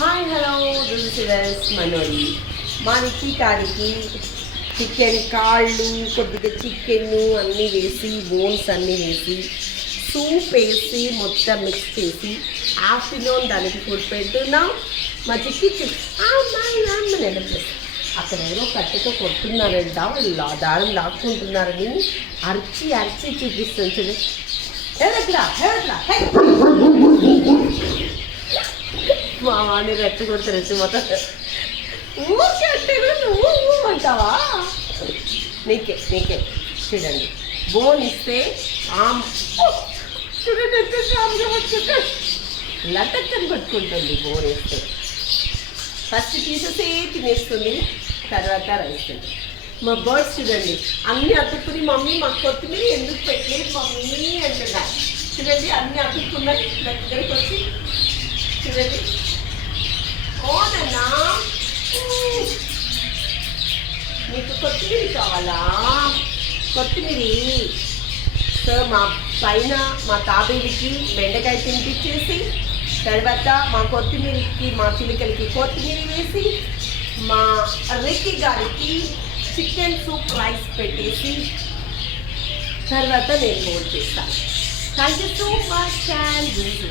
Hi hello this మనోడి మా నిక్కి chicken కాళ్ళు కొద్దిగా చికెన్ అన్నీ వేసి బోన్స్ అన్నీ వేసి సూప్ వేసి మొత్తం మిక్స్ చేసి ఆఫ్టర్నూన్ దానికి ఫుడ్ పెడుతున్నాం. మా చిక్కి అక్కడ ఎవరో కట్టెతో కొడుతున్నారంట. వాళ్ళు దారం లాక్కుంటున్నారని అరిచి అరిచి చూపిస్తుంది చూడండి ఎవరట్లా ఎవరట్లా మా వాడిని రెచ్చగొడితే రెచ్చిపోతా ఊరికే అంటే నువ్వు ఊమంటావా నీకే నీకే. చూడండి. బోన్ ఇస్తే ఆమ్. చూడండి ఎంత స్ట్రాంగ్గా పట్టుకుంటా లటక్కని పట్టుకుంటుంది బోన్ ఇస్తే. ఫస్ట్ తీసేస్తే తినేస్తుంది తర్వాత రైస్ మా బర్డ్స్ చూడండి అన్ని అతుక్కుని మమ్మీ మాకు కొత్తిమీర ఎందుకు పెట్టలేదు మమ్మీ అంటున్నారు. చూడండి అన్ని అతుక్కున్నాయి దగ్గరికి వచ్చి. చూడండి. కొత్తిమీర కావాలా? కొత్తిమీరి. సో మా పైన మా తాబేలికి బెండకాయ తినిపించేసి తర్వాత మా కొత్తిమీరికి మా చిలికలకి కొత్తిమీర వేసి మా రెక్కి గారికి చికెన్ సూప్ రైస్ పెట్టేసి తర్వాత నేను భోజనం చేస్తాను. Thank you so much and this